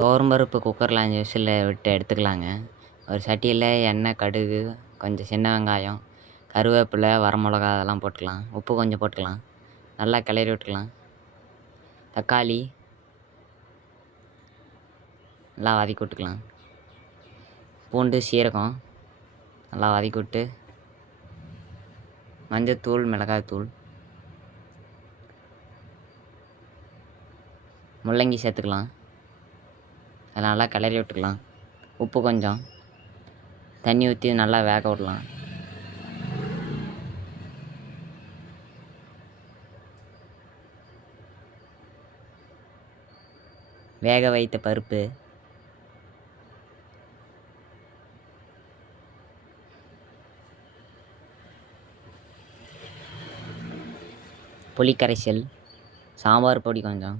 துவரம்பருப்பு குக்கரில் 5 விசில் விட்டு எடுத்துக்கலாங்க. ஒரு சட்டியில் எண்ணெய், கடுகு, கொஞ்சம் சின்ன வெங்காயம், கருவேப்பிலை, வரமிளகா அதெல்லாம் போட்டுக்கலாம். உப்பு கொஞ்சம் போட்டுக்கலாம். நல்லா கிளறி விட்டுக்கலாம். தக்காளி நல்லா வதக்கி விட்டுக்கலாம். பூண்டு, சீரகம் நல்லா வதக்கி விட்டு, மஞ்சத்தூள், மிளகாய்த்தூள், முள்ளங்கி சேர்த்துக்கலாம். அதை நல்லா கிளறி விட்டுக்கலாம். உப்பு கொஞ்சம் தண்ணி ஊற்றி நல்லா வேக விடலாம். வேக வைத்த பருப்பு, புளி கரைசல், சாம்பார் பொடி கொஞ்சம்,